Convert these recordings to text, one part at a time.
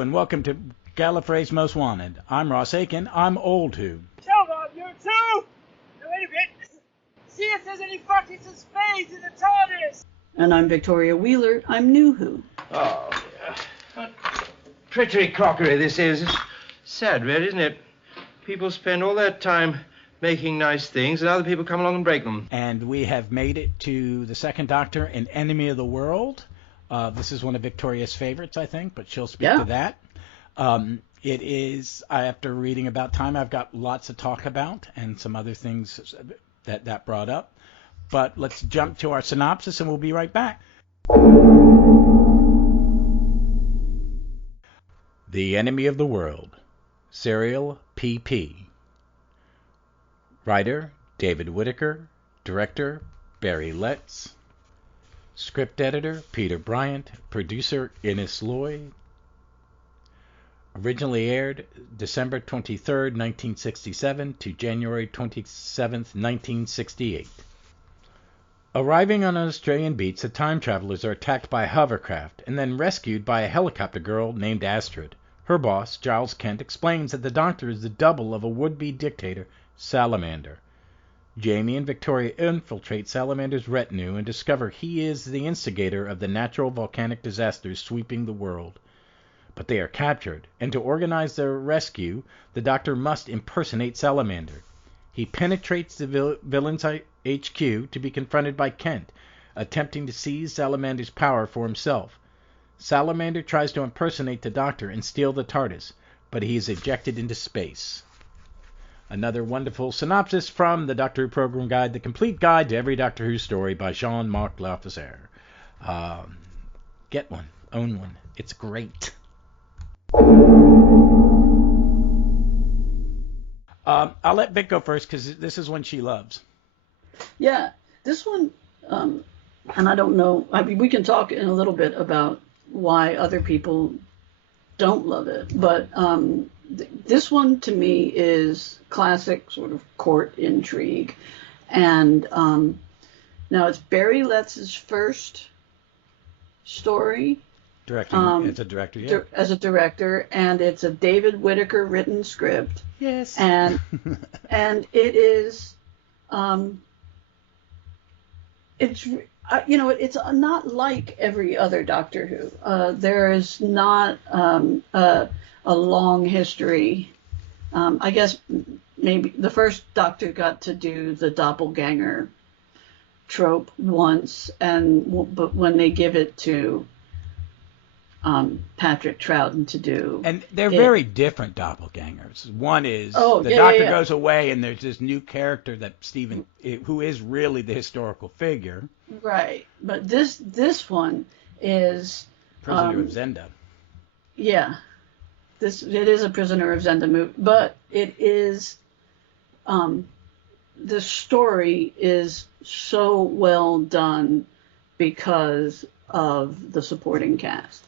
And welcome to Gallifrey's Most Wanted. I'm Ross Aiken. I'm Old Who. Hold on, you two! Now, wait a minute. See if there's any buckets of spades in the TARDIS! And I'm Victoria Wheeler. I'm New Who. Oh, what pretty crockery this is. It's sad, really, isn't it? People spend all their time making nice things, and other people come along and break them. And we have made it to the Second Doctor and Enemy of the World. This is one of Victoria's favorites, I think, but she'll speak to that. It is, after reading about time, I've got lots to talk about and some other things that brought up. But let's jump to our synopsis and we'll be right back. The Enemy of the World, Serial PP. Writer, David Whittaker. Director, Barry Letts. Script editor, Peter Bryant. Producer, Innes Lloyd. Originally aired December 23rd, 1967 to January 27th, 1968. Arriving on an Australian beach, the time travelers are attacked by a hovercraft and then rescued by a helicopter girl named Astrid. Her boss, Giles Kent, explains that the Doctor is the double of a would-be dictator, Salamader. Jamie and Victoria infiltrate Salamander's retinue and discover he is the instigator of the natural volcanic disasters sweeping the world. But they are captured, and to organize their rescue, the Doctor must impersonate Salamander. He penetrates the villain's HQ to be confronted by Kent, attempting to seize Salamander's power for himself. Salamander tries to impersonate the Doctor and steal the TARDIS, but he is ejected into space. Another wonderful synopsis from the Doctor Who Program Guide, the complete guide to every Doctor Who story by Jean-Marc Lafayette. Get one. Own one. It's great. I'll let Vic go first because this is one she loves. Yeah, this one, and I don't know, I mean, we can talk in a little bit about why other people don't love it, but this one to me is classic sort of court intrigue. And now it's Barry Letts' first story. Directing as a director, yeah. As a director, and it's a David Whittaker written script. Yes. And it is, it's not like every other Doctor Who. There is not a long history. I guess maybe the first Doctor got to do the doppelganger trope once, but when they give it to Patrick Troughton to do. And they're very different doppelgangers. One is the Doctor goes away and there's this new character that Stephen, who is really the historical figure. Right. But this one is... Prisoner of Zenda. Yeah. It is a Prisoner of Zenda movie. But it is... the story is so well done because of the supporting cast.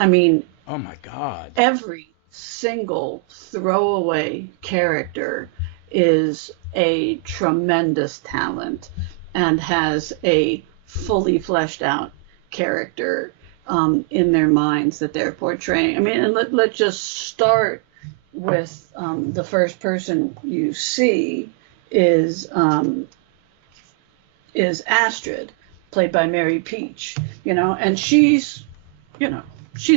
I mean, oh my God! Every single throwaway character is a tremendous talent and has a fully fleshed out character in their minds that they're portraying. I mean, and let's just start with the first person you see is Astrid, played by Mary Peach. And she's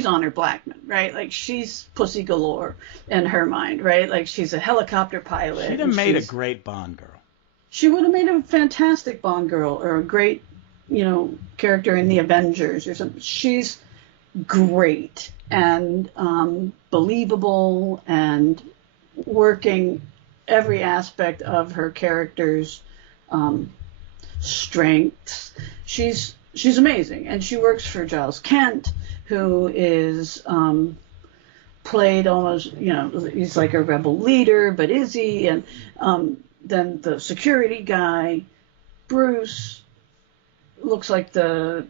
Honor Blackman, right? Like, she's pussy galore in her mind, right? Like, she's a helicopter pilot. She'd have made a great Bond girl. She would have made a fantastic Bond girl, or a great, character in the Avengers or something. She's great and believable and working every aspect of her character's strengths. She's amazing, and she works for Giles Kent, who is played almost, he's like a rebel leader, but is he? And then the security guy, Bruce, looks like the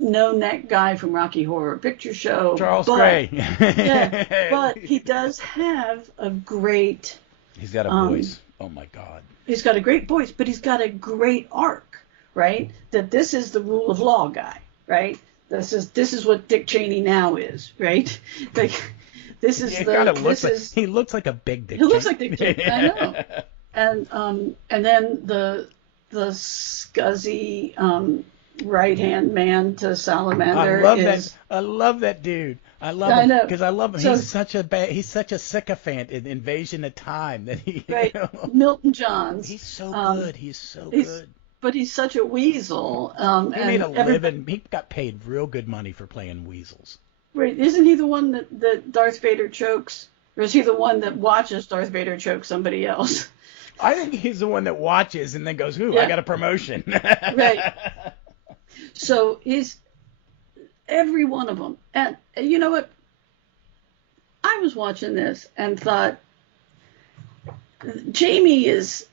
no-neck guy from Rocky Horror Picture Show. Charles Gray. Yeah, but he does have a great... He's got a voice. Oh, my God. He's got a great voice, but he's got a great arc, right? That this is the rule of law guy, right? This is what Dick Cheney now is, right? Like, This is he looks like a big Dick. He looks like Dick Cheney. I know. And then the scuzzy right hand man to Salamander. I love that dude. I love him because I love him. So, he's such a sycamphant in Invasion of Time that he. Right. Milton Johns. He's so good. He's so good. But he's such a weasel. He made a living. He got paid real good money for playing weasels. Right. Isn't he the one that Darth Vader chokes? Or is he the one that watches Darth Vader choke somebody else? I think he's the one that watches and then goes, ooh, I got a promotion. Right. So he's every one of them. And you know what? I was watching this and thought, Jamie is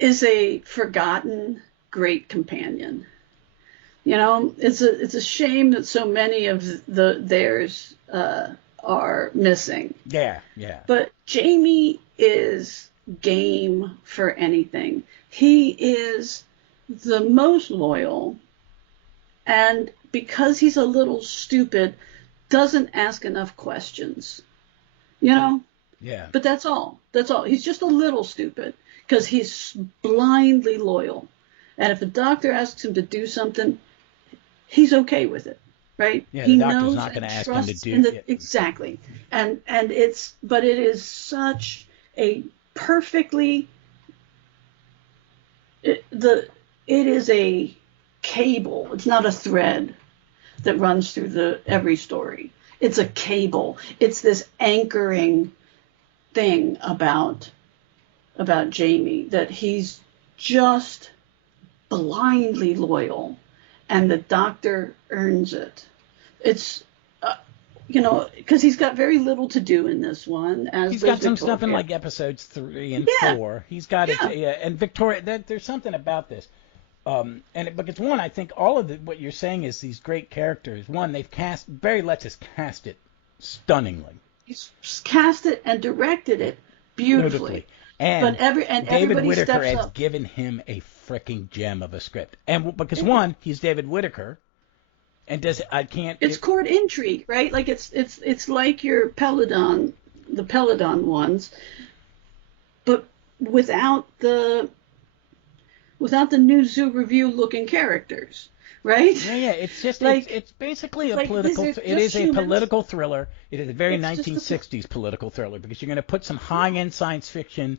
a forgotten great companion. You know, it's a shame that so many of theirs are missing. Yeah. But Jamie is game for anything. He is the most loyal, and because he's a little stupid, doesn't ask enough questions. You know? Yeah. But that's all. He's just a little stupid because he's blindly loyal. And if the doctor asks him to do something, he's okay with it, right? Yeah, he the doctor's knows not going to ask him to do it. Exactly. And it is such a perfectly it is a cable. It's not a thread that runs through every story. It's a cable. It's this anchoring thing about Jamie, that he's just blindly loyal, and the doctor earns it. It's because he's got very little to do in this one. He's got some stuff in like episodes 3 and 4. He's got it. Yeah, and Victoria. There's something about this. Because one, I think all of what you're saying is these great characters. One, Barry Letts has cast it stunningly. He's cast it and directed it beautifully. And David Whitaker has up. given him a freaking gem of a script. And because one, he's David Whitaker, and it's court intrigue, right? Like it's like your the Peladon ones, but without the New Zoo Review looking characters, right? Yeah. It's just like it's basically a political. It is a political thriller. It is a very 1960s political thriller because you're going to put some high-end science fiction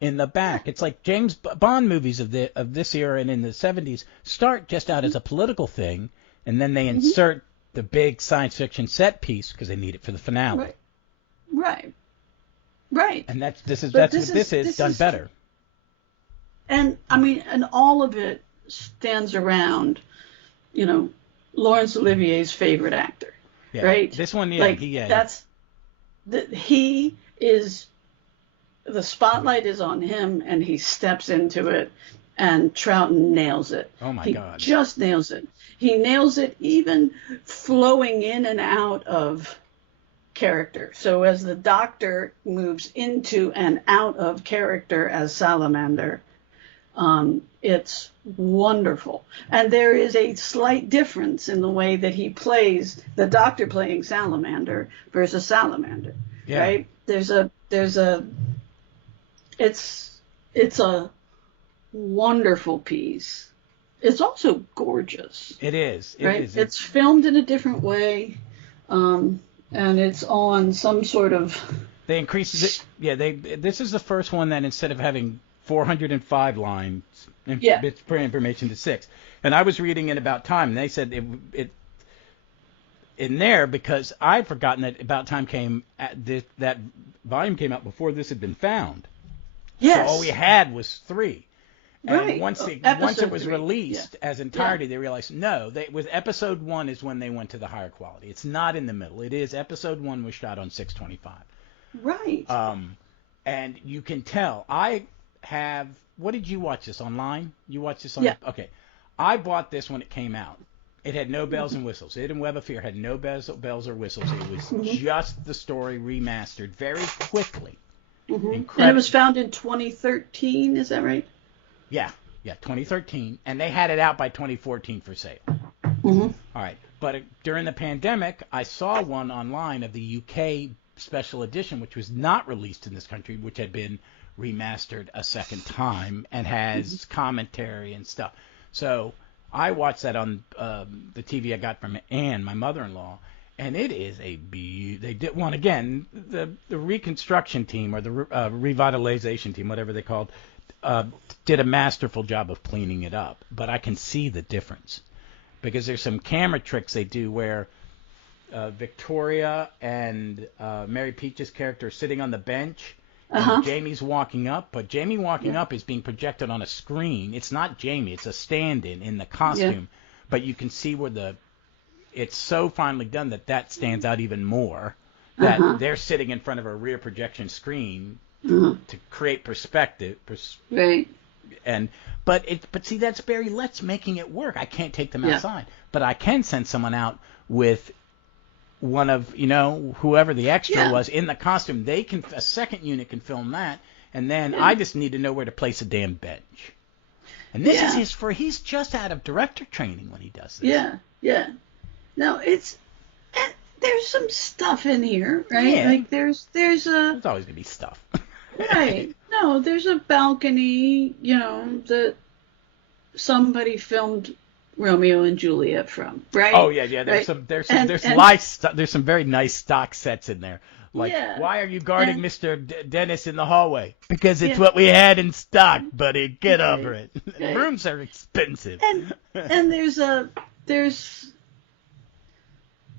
in the back. It's like James Bond movies of this era and in the 70s start just out as a political thing, and then they insert the big science fiction set piece because they need it for the finale. Right. And this is done better. And I mean, and all of it stands around, Laurence Olivier's favorite actor, right? This one, the spotlight is on him, and he steps into it, and Troughton nails it. Oh my God! He just nails it. He nails it, even flowing in and out of character. So as the doctor moves into and out of character as Salamander, it's wonderful. And there is a slight difference in the way that he plays the doctor playing Salamander versus Salamander, right? It's a wonderful piece. It's also gorgeous. It is. It's filmed in a different way, and it's on some sort of. They increased it. Yeah, this is the first one that instead of having 405 lines bits per information to 6. And I was reading it About Time, and they said it in there because I'd forgotten that About Time that volume came out before this had been found. Yes. So all we had was 3. And once it was 3. released as entirety, they realized with episode 1 is when they went to the higher quality. It's not in the middle. It is episode 1 was shot on 625. Right. And you can tell. What did you watch this online? You watched this on? Yeah. Okay. I bought this when it came out. It had no bells and whistles. It and Web of Fear had no bells or whistles. It was just the story remastered very quickly. And it was found in 2013, is that right? Yeah, 2013. And they had it out by 2014 for sale. All right. But during the pandemic, I saw one online of the UK special edition, which was not released in this country, which had been remastered a second time and has commentary and stuff. So I watched that on the TV I got from Anne, my mother-in-law, and it is a they did one again. The reconstruction team or the revitalization team, whatever they called, did a masterful job of cleaning it up. But I can see the difference because there's some camera tricks they do where Victoria and Mary Peach's character are sitting on the bench. And Jamie's walking up, but Jamie walking up is being projected on a screen. It's not Jamie, it's a stand-in in the costume. But you can see where it's so finely done that stands out even more. That they're sitting in front of a rear projection screen to create perspective. Right. But see, that's Barry Letts making it work. I can't take them outside, but I can send someone out with one of, whoever the extra was in the costume. A second unit can film that, and then I just need to know where to place a damn bench. And this is he's just out of director training when he does this. Yeah. Now there's some stuff in here, right? Yeah. Like there's always gonna be stuff. Right. No, there's a balcony, that somebody filmed Romeo and Juliet from, right? Oh yeah. There's some very nice stock sets in there. Like, why are you guarding Mr. Dennis in the hallway? Because it's what we had in stock, buddy. Get over it. Right. Rooms are expensive. And there's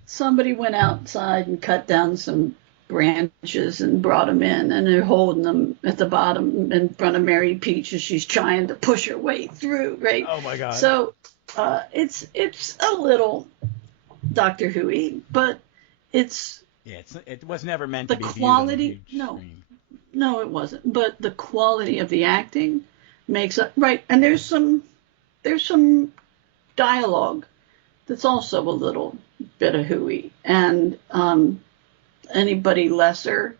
somebody went outside and cut down some branches and brought them in, and they're holding them at the bottom in front of Mary Peach as she's trying to push her way through, right? Oh my God. So it's a little Doctor Who-y, but it was never meant the to be quality. Viewed on a huge screen. No, it wasn't. But the quality of the acting makes up right. And there's some dialogue that's also a little bit of Who-y, and anybody lesser,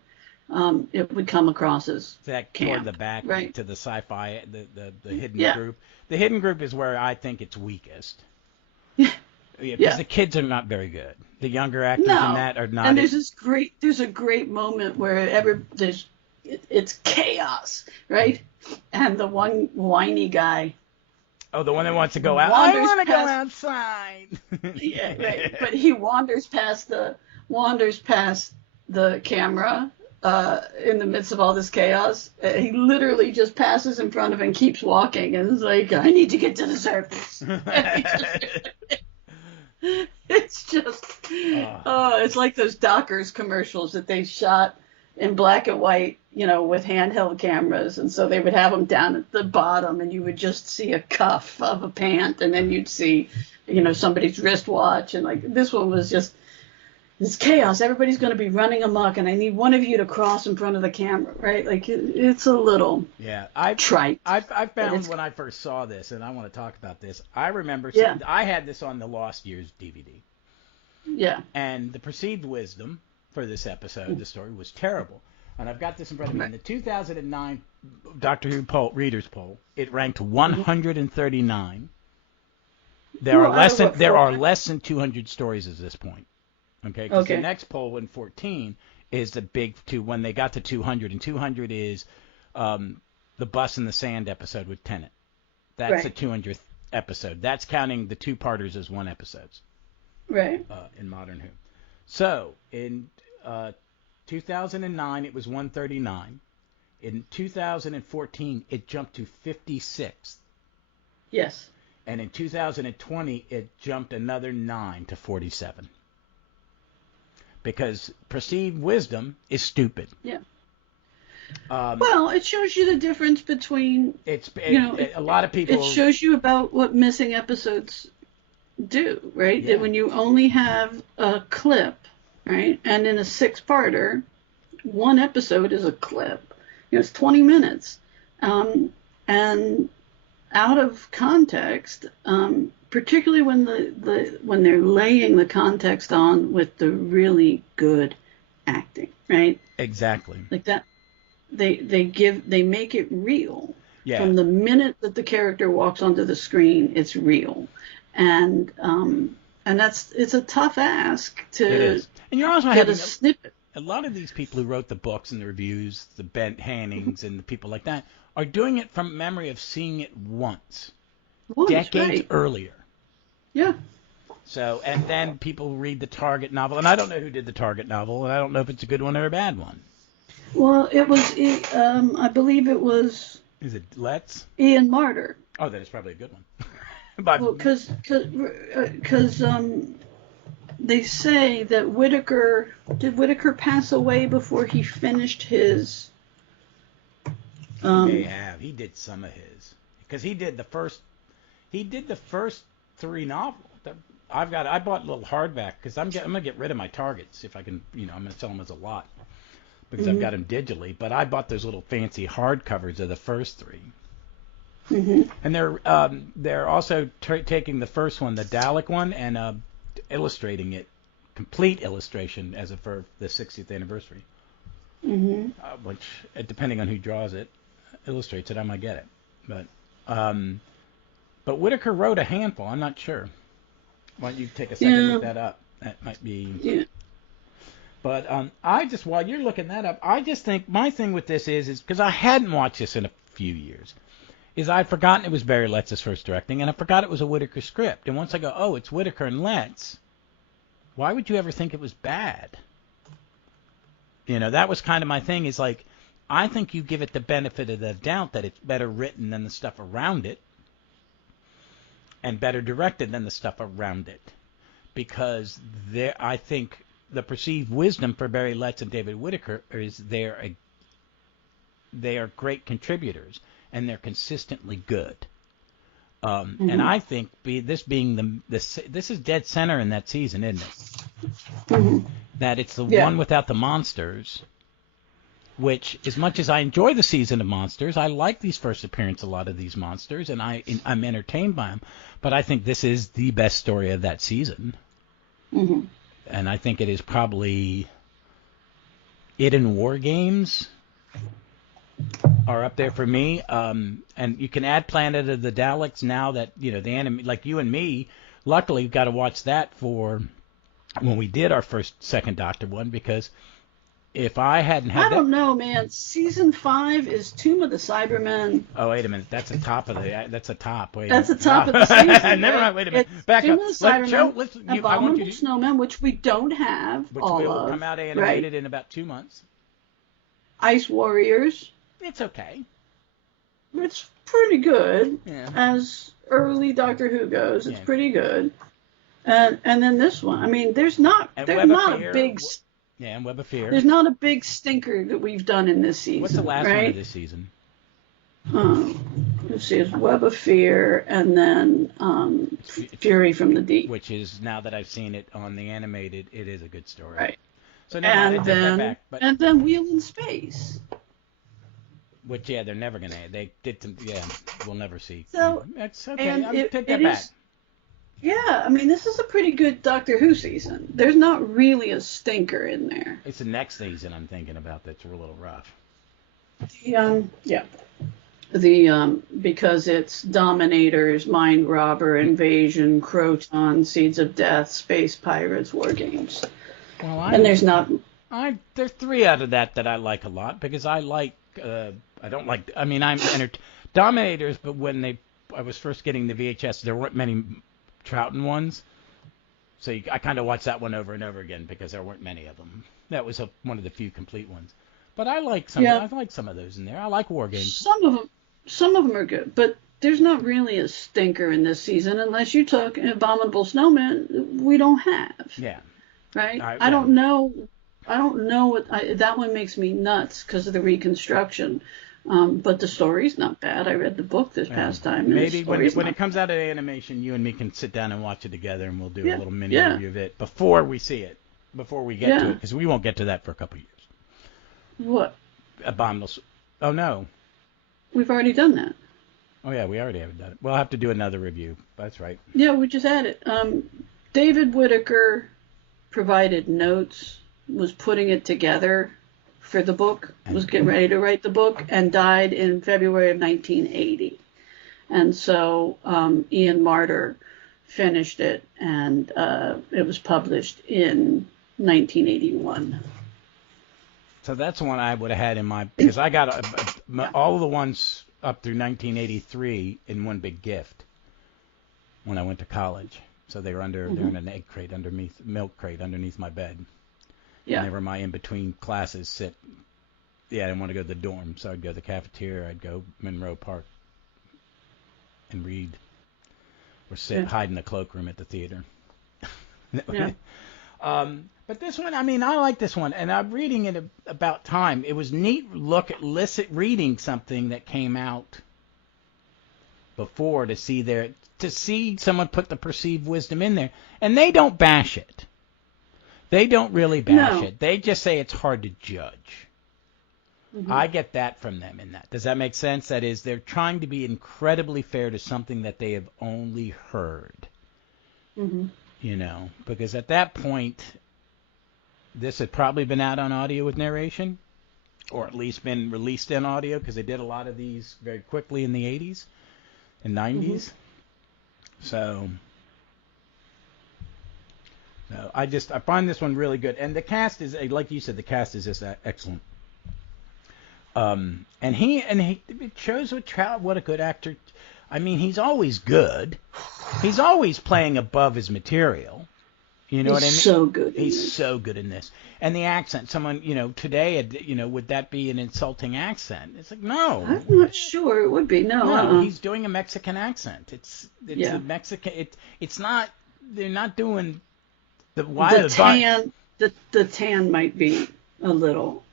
it would come across as that camp, toward the back, right? To the sci-fi, the hidden group. The hidden group is where I think it's weakest. Because the kids are not very good. The younger actors in that are not. And there's a great moment where it's chaos, right? And the one whiny guy. Oh, the one that wants to go out. I want to go outside. Yeah, right. But he wanders past the camera in the midst of all this chaos. He literally just passes in front of and keeps walking, and is like, I need to get to the surface. It's just, it's like those Dockers commercials that they shot in black and white, with handheld cameras. And so they would have them down at the bottom, and you would just see a cuff of a pant, and then you'd see, somebody's wristwatch. And like this one was just, it's chaos. Everybody's going to be running amok, and I need one of you to cross in front of the camera, right? Like it's a little trite. I found when I first saw this, and I want to talk about this. I remember I had this on the Lost Years DVD. Yeah. And the perceived wisdom for this episode, the story was terrible. And I've got this in front of me. In the 2009 Doctor Who readers poll, it ranked 139. There are less than 200 stories at this point. Okay, because the next poll in 14 is the big two. When they got to 200, and 200 is the Bus in the Sand episode with Tennant. That's the 200th episode. That's counting the two-parters as one episodes. Right. In Modern Who. So in 2009 it was 139. In 2014 it jumped to 56. Yes. And in 2020 it jumped another 9 to 47. Because perceived wisdom is stupid. Yeah. Well, it shows you the difference between. A lot of people. It shows you about what missing episodes do, right? Yeah. When you only have a clip, right, and in a 6-parter, one episode is a clip. It's 20 minutes, and out of context. Particularly when when they're laying the context on with the really good acting, right? Exactly. Like that, they make it real. Yeah. From the minute that the character walks onto the screen, it's real, and And it's a tough ask It to is. And you're also get having a snippet. a lot of these people who wrote the books and the reviews, the Bent Hannings and the people like that, are doing it from memory of seeing it once, decades Right. earlier. Yeah. So, and then people read the Target novel, and I don't know who did the Target novel, and I don't know if it's a good one or a bad one. Well, I believe it was Is it Let's? Ian Marter. Oh, then it's probably a good one. But Well, because they say that did Whitaker pass away before he finished his? he may have. He did some of his because he did the first 3 novels. I bought a little hardback because I'm gonna get rid of my Targets if I can. I'm gonna sell them as a lot because I've got them digitally. But I bought those little fancy hardcovers of the first 3. And they're also taking the first one, the Dalek one, and illustrating it, complete illustration as for the 60th anniversary. Which, depending on who draws it, illustrates it, I might get it. But Whitaker wrote a handful. I'm not sure. Why don't you take a second and look that up? That might be. Yeah. But while you're looking that up, I just think my thing with this is because I hadn't watched this in a few years, is I'd forgotten it was Barry Letz's first directing, and I forgot it was a Whitaker script. And once I go, oh, it's Whitaker and Letts, why would you ever think it was bad? That was kind of my thing, is like, I think you give it the benefit of the doubt that it's better written than the stuff around it, and better directed than the stuff around it. Because I think the perceived wisdom for Barry Letts and David Whitaker is they are great contributors, and they're consistently good. And I think this being this is dead center in that season, isn't it? That it's the one without the monsters, which, as much as I enjoy the season of monsters, I like these first appearance, a lot of these monsters, and I'm entertained by them. But I think this is the best story of that season. And I think it is probably it and War Games are up there for me. And you can add Planet of the Daleks now that, the anime, like you and me, luckily got to watch that for when we did our second Doctor one, because if I hadn't had I don't know, man. Season 5 is Tomb of the Cybermen. Oh, wait a minute. That's the top of the. That's the top. Wait. That's the top of the season. Never mind. Wait a minute. Back Tomb up. Of the Cybermen, Abominable you Snowmen, which we don't have which all will of. come out animated in about 2 months. Ice Warriors. It's okay. It's pretty good. Yeah. As early Doctor Who goes, it's pretty good. And then this one. I mean, there's not a big. Yeah, and Web of Fear. There's not a big stinker that we've done in this season. What's the last one of this season? Let's see, it's Web of Fear, and then Fury from the Deep. Which is, now that I've seen it on the animated, it is a good story. Right. So now I take that back. And then Wheel in Space. Which, they're never going to. They did some, we'll never see. So, that's okay. I'll take that back. Yeah, I mean, this is a pretty good Doctor Who season. There's not really a stinker in there. It's the next season I'm thinking about that's a little rough. Because it's Dominators, Mind Robber, Invasion, Croton, Seeds of Death, Space Pirates, War Games. Well, there's not. There's 3 out of that I like a lot, because I like. I don't like. I mean, I'm Dominators, but when I was first getting the VHS, there weren't many Troughton ones, so I kind of watched that one over and over again because there weren't many of them. That was one of the few complete ones. But I like some. I like some of those in there. I like War Games. Some of them are good, but there's not really a stinker in this season unless you talk Abominable Snowman. We don't have. Yeah. Right. I don't know. What that one makes me nuts because of the reconstruction. But the story's not bad. I read the book this past time. Maybe when it comes out of animation, you and me can sit down and watch it together, and we'll do a little mini review of it before we see it, before we get to it, because we won't get to that for a couple of years. What? Abominable. Oh, no. We've already done that. Oh, yeah, we already have done it. We'll have to do another review. That's right. Yeah, we just had it. David Whitaker provided notes, was putting it together for the book, was getting ready to write the book, and died in February of 1980. And so Ian Marter finished it, and it was published in 1981. So that's one I would have had in my, because I got all of the ones up through 1983 in one big gift when I went to college. So they were they're in an egg crate milk crate underneath my bed. Yeah. And they were my in-between classes I didn't want to go to the dorm, so I'd go to the cafeteria, I'd go Monroe Park and read, or hide in the cloakroom at the theater. Yeah. But this one, I mean, I like this one, and I'm reading it about time. It was neat reading something that came out before to see someone put the perceived wisdom in there, and they don't bash it. They don't really bash it. They just say it's hard to judge. Mm-hmm. I get that from them in that. Does that make sense? That is, they're trying to be incredibly fair to something that they have only heard. Mm-hmm. You know, because at that point, this had probably been out on audio with narration, or at least been released in audio, because they did a lot of these very quickly in the 80s and 90s. Mm-hmm. So I find this one really good. And the cast is, like you said, the cast is just excellent. And it shows what a good actor. I mean, he's always good. He's always playing above his material. You know what I mean? So good. He's so good in this. And the accent, someone, today, would that be an insulting accent? It's like, no. I'm not sure it would be. No, he's doing a Mexican accent. It's a Mexican. It's not. They're not doing the tan. The tan might be a little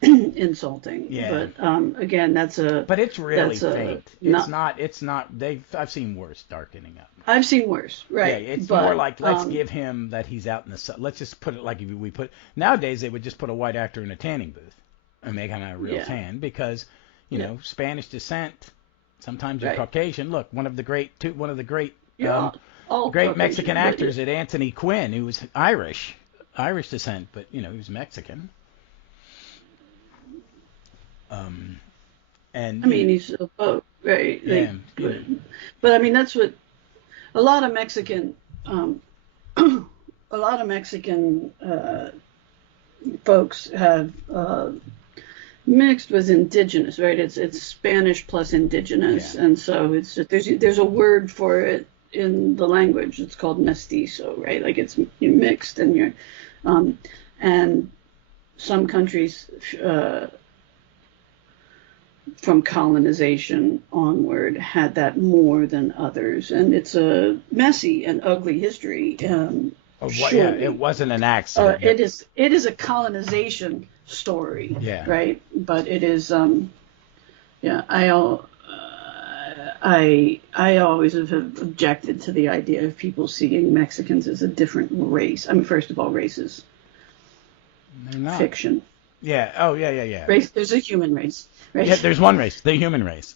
insulting. Yeah. But again, But it's really faint. It's not. I've seen worse darkening up. I've seen worse, right? Yeah, it's more like, let's give him that he's out in the sun. Let's just put it like nowadays they would just put a white actor in a tanning booth and make him a real tan, because Spanish descent. Sometimes you're Caucasian. Look, one of the great Mexican actors at Anthony Quinn, who was Irish descent, but he was Mexican. And I mean, he's a boat, right? Yeah, but I mean, that's what a lot of Mexican folks have mixed with indigenous, right? It's Spanish plus indigenous, and so it's just, there's a word for it in the language. It's called mestizo, right? Like you're mixed, and you're and some countries from colonization onward had that more than others, and it's a messy and ugly history. It wasn't an accident. It is a colonization story, right? But it is, I always have objected to the idea of people seeing Mexicans as a different race. I mean, first of all, race is fiction. Yeah. Oh, yeah. Race. There's a human race. Right? Yeah, there's one race, the human race.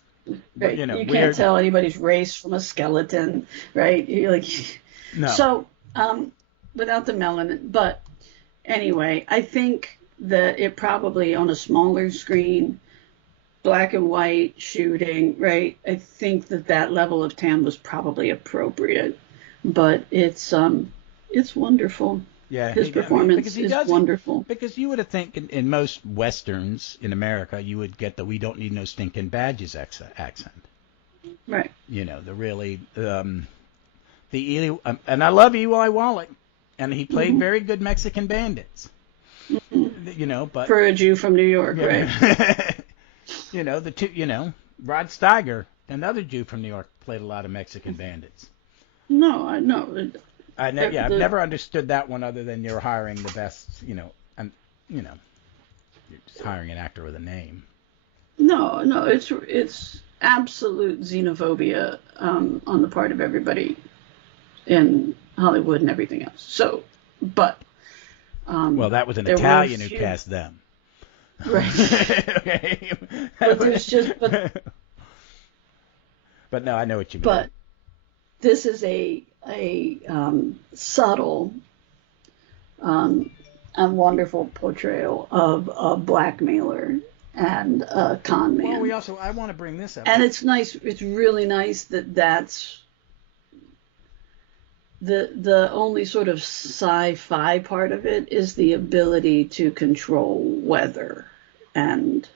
Right. You can't tell anybody's race from a skeleton, right? You're like, no. So, without the melanin. But anyway, I think that it probably on a smaller screen, black and white shooting, right? I think that level of tan was probably appropriate, but it's wonderful. Yeah, his performance is wonderful. Because you would have think in most westerns in America, you would get the "we don't need no stinking badges" accent. Right. The really and I love Eli Wallach, and he played very good Mexican bandits. Mm-hmm. But for a Jew from New York, right? the two, Rod Steiger, another Jew from New York, played a lot of Mexican bandits. No, I know. I've never understood that one, other than you're hiring the best, and you're just hiring an actor with a name. No, it's absolute xenophobia on the part of everybody in Hollywood and everything else. So, but well, that was an Italian who cast them. Right. Okay. But there's just But no, I know what you mean. But this is a subtle and wonderful portrayal of a blackmailer and a con man. Well, I want to bring this up. And it's nice. It's really nice that that's the only sort of sci-fi part of it is the ability to control weather and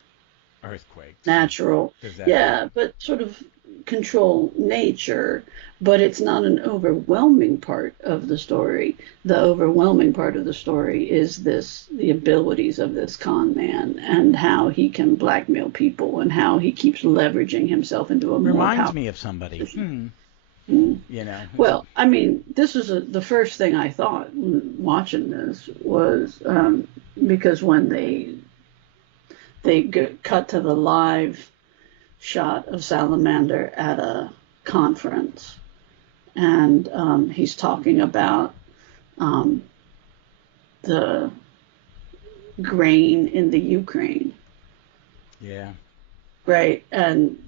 Earthquakes. natural, yeah, but sort of control nature, but it's not an overwhelming part of the story. The overwhelming part of the story is the abilities of this con man and how he can blackmail people and how he keeps leveraging himself into a more Reminds powerful me of somebody. position. You know. Well, I mean, this is the first thing I thought watching this was because when they cut to the live shot of Salamader at a conference, and he's talking about the grain in the Ukraine. Yeah. Right, and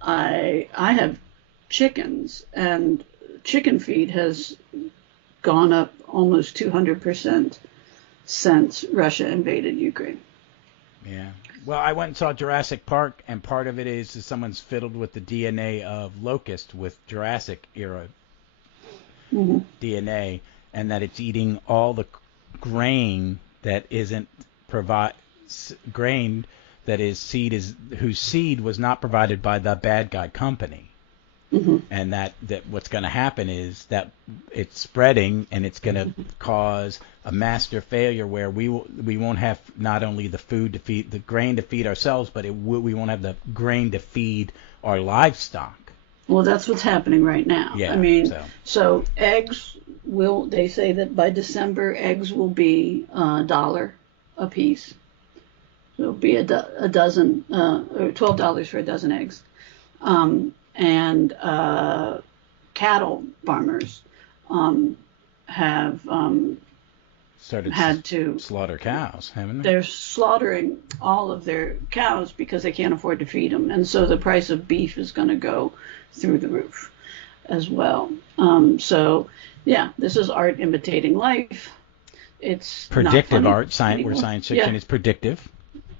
I have chickens, and chicken feed has gone up almost 200% since Russia invaded Ukraine. Yeah. Well, I went and saw Jurassic Park, and part of it is someone's fiddled with the DNA of locust with Jurassic era DNA, and that it's eating all the grain that isn't grain that is whose seed was not provided by the bad guy company. And that what's going to happen is that it's spreading, and it's going to cause a master failure where we won't have not only the food to feed the grain to feed ourselves, but we won't have the grain to feed our livestock. Well, that's what's happening right now. Yeah, I mean, so eggs they say that by December eggs will be $1 a piece. So it'll be a dozen, or $12 for a dozen eggs. And cattle farmers have started had to slaughter cows, haven't they? They're slaughtering all of their cows because they can't afford to feed them, and so the price of beef is going to go through the roof as well. So yeah, this is art imitating life. It's predictive not art, where science fiction is predictive.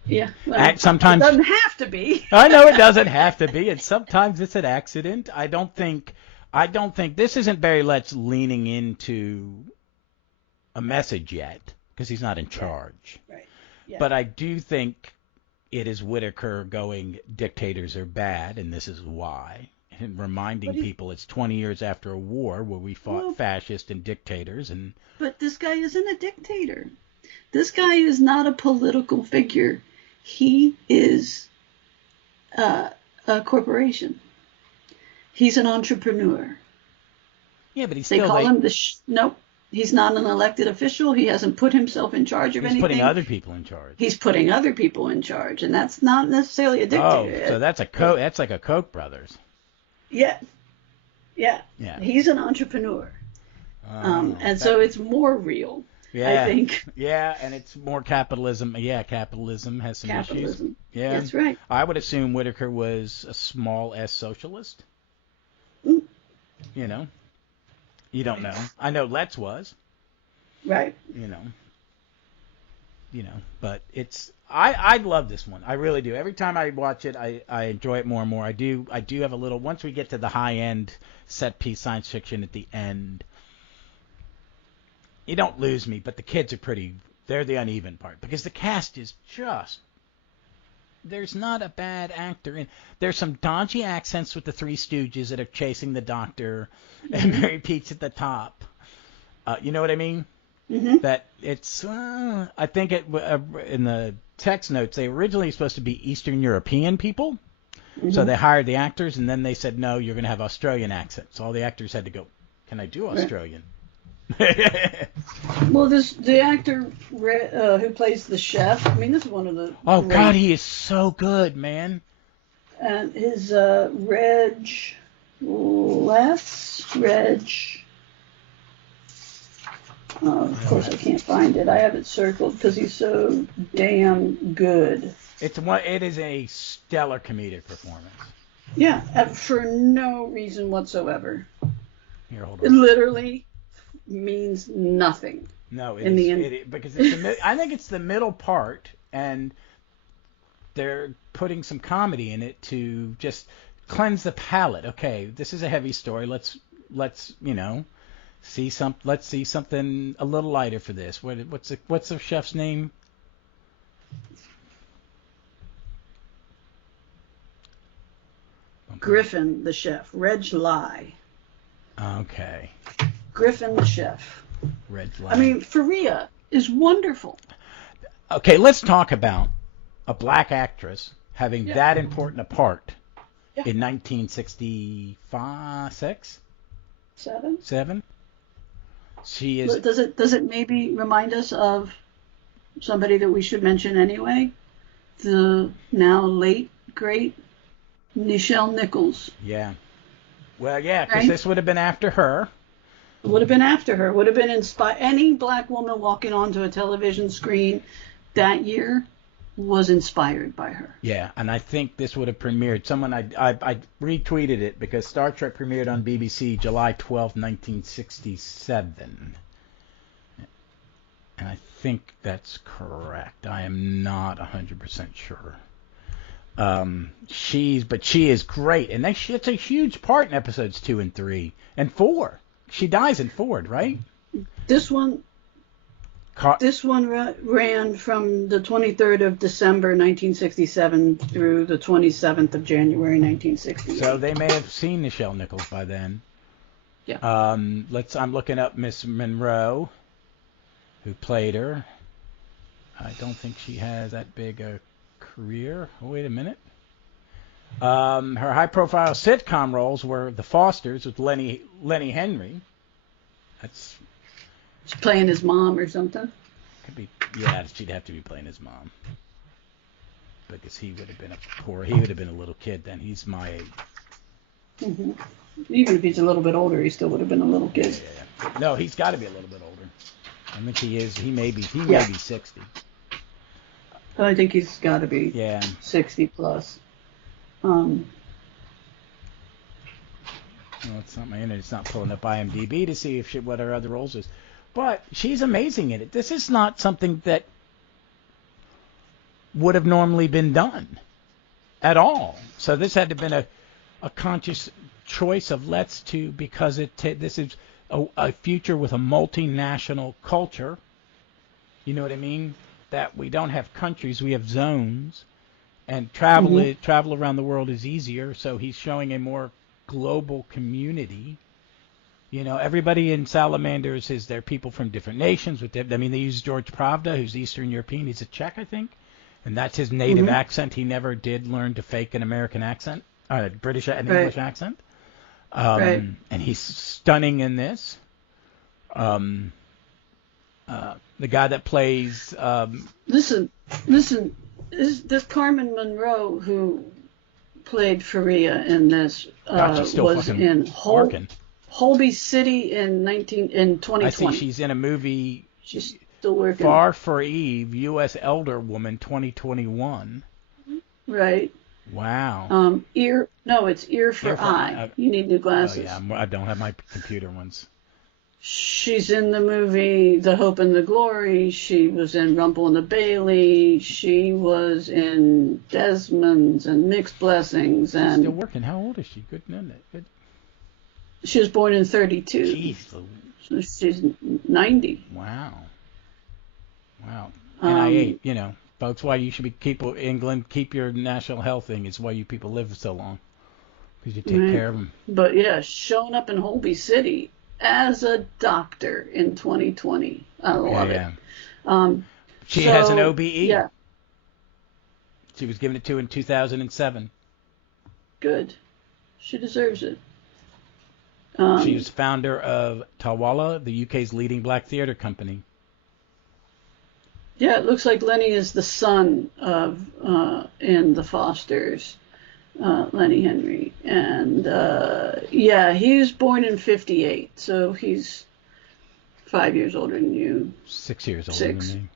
Yeah, well, and sometimes it doesn't have to be. I know it doesn't have to be, and sometimes it's an accident. I don't think this isn't Barry Letts leaning into a message yet, because he's not in charge. Right. Yeah. But I do think it is Whitaker going, dictators are bad, and this is why, and reminding people it's 20 years after a war where we fought fascists and dictators. But this guy isn't a dictator. This guy is not a political figure. He is a corporation. He's an entrepreneur. Yeah, but he's they call him nope. He's not an elected official. He hasn't put himself in charge of anything. He's putting other people in charge. He's putting other people in charge, and that's not necessarily a dictator. Oh, so that's like a Koch brothers. Yeah. He's an entrepreneur, so it's more real. Yeah, I think. Yeah, and it's more capitalism. Yeah, capitalism has some issues. Yeah, that's right. I would assume Whitaker was a small S socialist. You know, you don't know. I know Letts was. Right. You know, but it's I love this one. I really do. Every time I watch it, I enjoy it more and more. I do have a little. Once we get to the high end set piece science fiction at the end. You don't lose me, but the kids are they're the uneven part, because the cast is there's not a bad actor in. There's some dodgy accents with the Three Stooges that are chasing the doctor, and Mary Pete's at the top. You know what I mean? Mm-hmm. That it's, I think in the text notes, they were originally supposed to be Eastern European people. Mm-hmm. So they hired the actors, and then they said, no, you're going to have Australian accents. So all the actors had to go, can I do Australian? Well, the actor who plays the chef, I mean, this is one of the... Oh, God, he is so good, man. And his Reg... of course, I can't find it. I have it circled because he's so damn good. It is a stellar comedic performance. Yeah, for no reason whatsoever. Here, hold on. It literally means nothing. No, because I think it's the middle part, and they're putting some comedy in it to just cleanse the palate. Okay, this is a heavy story. Let's let's see something a little lighter for this. What's the chef's name? Griffin, the chef. Reg Lai. Okay. Griffin, the chef. Reg Lai. I mean, Faria is wonderful. Okay, let's talk about a black actress having that important a part in 1965, 6? 7? She is. Does it maybe remind us of somebody that we should mention anyway? The now late, great Nichelle Nichols. Yeah. Well, yeah, because right? this would have been after her. Would have been after her. Would have been inspired. Any black woman walking onto a television screen that year was inspired by her. Yeah, and I think this would have premiered. I retweeted it because Star Trek premiered on BBC July 12, 1967. And I think that's correct. I am not 100% sure. She is great, and it's a huge part in episodes 2 and 3 and 4. She dies in 4, right? This one ran from the 23rd of December 1967 through the 27th of January 1968. So they may have seen Nichelle Nichols by then. Yeah. I'm looking up Miss Monroe, who played her. I don't think she has that big a career. Oh, wait a minute. Her high-profile sitcom roles were The Fosters with Lenny Henry. That's. She's playing his mom or something. Could be. Yeah, she'd have to be playing his mom. Because he would have been a little kid then. He's my age. Mm-hmm. Even if he's a little bit older, he still would have been a little kid. Yeah. No, he's got to be a little bit older. I think he is. He may be 60. I think he's got to be 60 plus. Well, it's not my internet. It's not pulling up IMDb to see what her other roles is. But she's amazing in it. This is not something that would have normally been done at all. So this had to have been a conscious choice of because this is a future with a multinational culture. You know what I mean? That we don't have countries, we have zones. And travel around the world is easier, so he's showing a more global community. You know, everybody in Salamanders they're people from different nations. They use George Pravda, who's Eastern European. He's a Czech, I think, and that's his native accent. He never did learn to fake an American accent, British and English accent. And he's stunning in this. The guy that plays. Listen. This Carmen Monroe who played Faria in this was in Holby City in 2020. I see she's in a movie. She's still working. Far for Eve, U.S. Elder Woman, 2021. Right. Wow. It's Ear for Eye. You need new glasses. Oh yeah, I don't have my computer ones. She's in the movie The Hope and the Glory. She was in Rumple and the Bailey. She was in Desmond's and Mixed Blessings. And she's still working. How old is she? Good, isn't it? Good. She was born in 32. Jeez. So she's 90. Wow. And folks, why you should keep your national health thing is why you people live so long. Because you take care of them. But yeah, showing up in Holby City as a doctor in 2020. I love it. She has an OBE. Yeah. She was given it in 2007. Good. She deserves it. She was founder of Tawala, the UK's leading black theatre company. Yeah, it looks like Lenny is the son of in the Fosters, Lenny Henry. And he was born in 58, so he's 5 years older than you. 6 years older than me.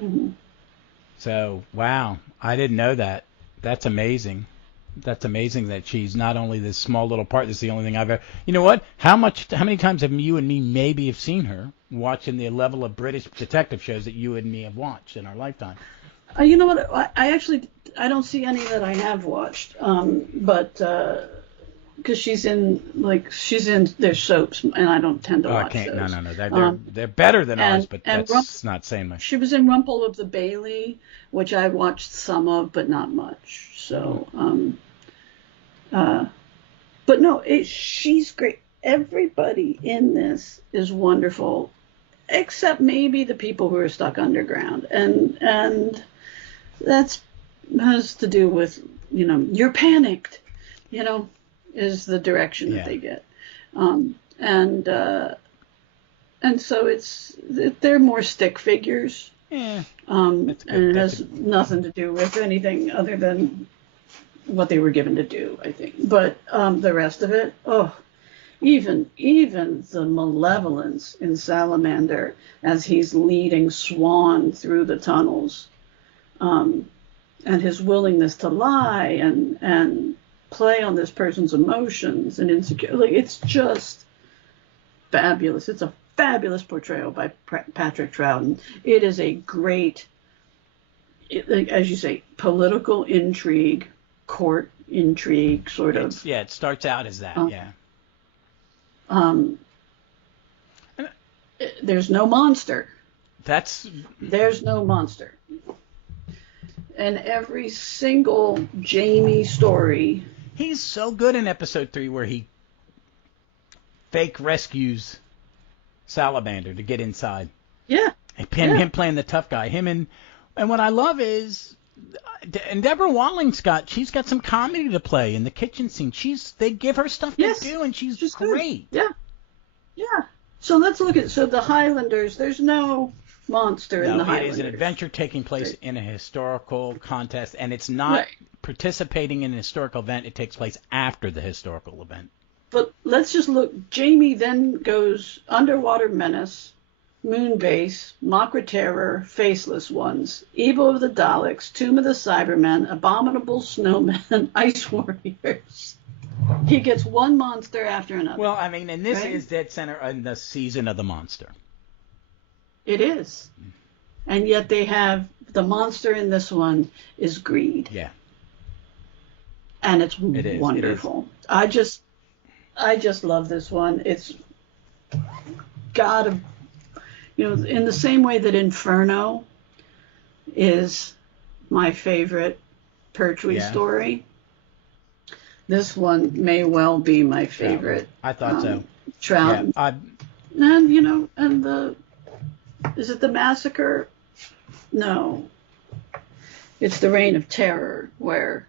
Mm-hmm. So, wow, I didn't know that. That's amazing. That's amazing that she's not only this small little part. This is the only thing I've ever. You know what? How many times have you and me maybe have seen her watching the level of British detective shows that you and me have watched in our lifetime? You know what? I don't see any that I have watched. But because she's in their soaps, and I don't tend to Oh, I watch can't. those. No. They're better than ours, but and that's not saying much. She was in Rumple of the Bailey, which I watched some of, but not much. So, but no, she's great. Everybody in this is wonderful, except maybe the people who are stuck underground, and that's has to do with, you're panicked, is the direction that they get, and so they're more stick figures, Yeah. and it has nothing to do with anything other than what they were given to do, I think. But the rest of it, even the malevolence in Salamander as he's leading Swan through the tunnels, and his willingness to lie and play on this person's emotions and insecurity. It's just fabulous. It's a fabulous portrayal by Patrick Troughton. It is a great, as you say, political intrigue, court intrigue, sort of. Yeah, it starts out as that, yeah. There's no monster. There's no monster. And every single Jamie story. He's so good in episode 3 where he fake rescues Salamander to get inside. Yeah. And him playing the tough guy. And what I love is, and Deborah Walling's she's got some comedy to play in the kitchen scene. They give her stuff to do, and she's great. Good. Yeah. So let's look at the Highlanders. There's no monster in the Highlanders. It is an adventure taking place in a historical contest, and it's not participating in a historical event. It takes place after the historical event. But let's just look. Jamie then goes Underwater Menace, Moonbase, Makra Terror, Faceless Ones, Evil of the Daleks, Tomb of the Cybermen, Abominable Snowmen, Ice Warriors. He gets one monster after another. Well, I mean, and this is dead center in the season of the monster. It is. And yet they have, the monster in this one is greed. Yeah. And it's wonderful. I just love this one. It's got a, in the same way that Inferno is my favorite Pertwee story, this one may well be my favorite. I thought so. Trout. Yeah, and is it the Massacre? No. It's the Reign of Terror where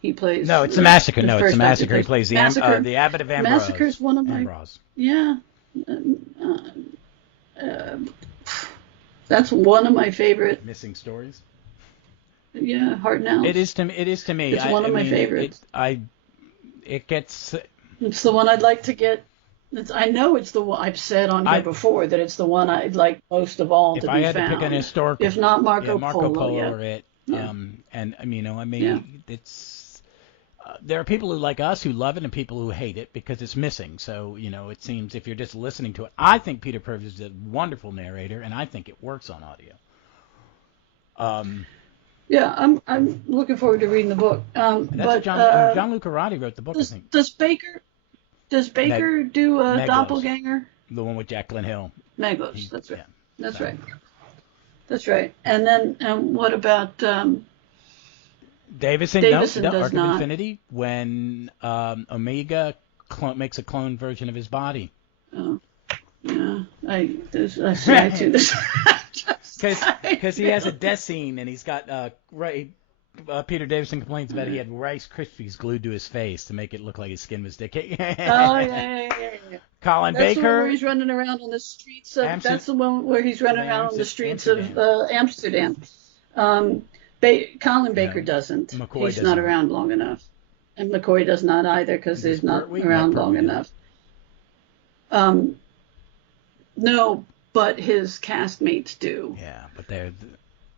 he plays. No, it's the Massacre. No, it's the Massacre. He plays the Abbot of Ambrose. Massacre's one of my. Yeah. That's one of my favorite. Missing Stories. Yeah, Heart Now. It is to me. It's one of my favorites. It gets. It's the one I'd like to get. I know it's the one I've said on here before that it's the one I'd like most of all to be found. If I had to pick an historical, if not Marco Polo or it, and it's there are people who like us who love it and people who hate it because it's missing. So it seems if you're just listening to it, I think Peter Purves is a wonderful narrator, and I think it works on audio. Yeah, I'm looking forward to reading the book. But John Lucarati wrote the book. I think. Does Baker do a Meglos. Doppelganger? The one with Jacqueline Hill. Meglos, that's right. Yeah. That's right. That's right. And then what about Davison? Davison No, does Arc not. of Infinity, when Omega makes a clone version of his body. Oh, yeah. I do this. Because he has a death scene, and he's got Peter Davison complains about he had Rice Krispies glued to his face to make it look like his skin was decaying. Yeah. Colin That's Baker. The one where he's running around on the streets of. That's the one where he's running around on the streets of Amsterdam. Colin Baker doesn't. McCoy he's doesn't. not around long enough, and McCoy does not either because he's not around long enough. No, but his castmates do. Yeah, but they're.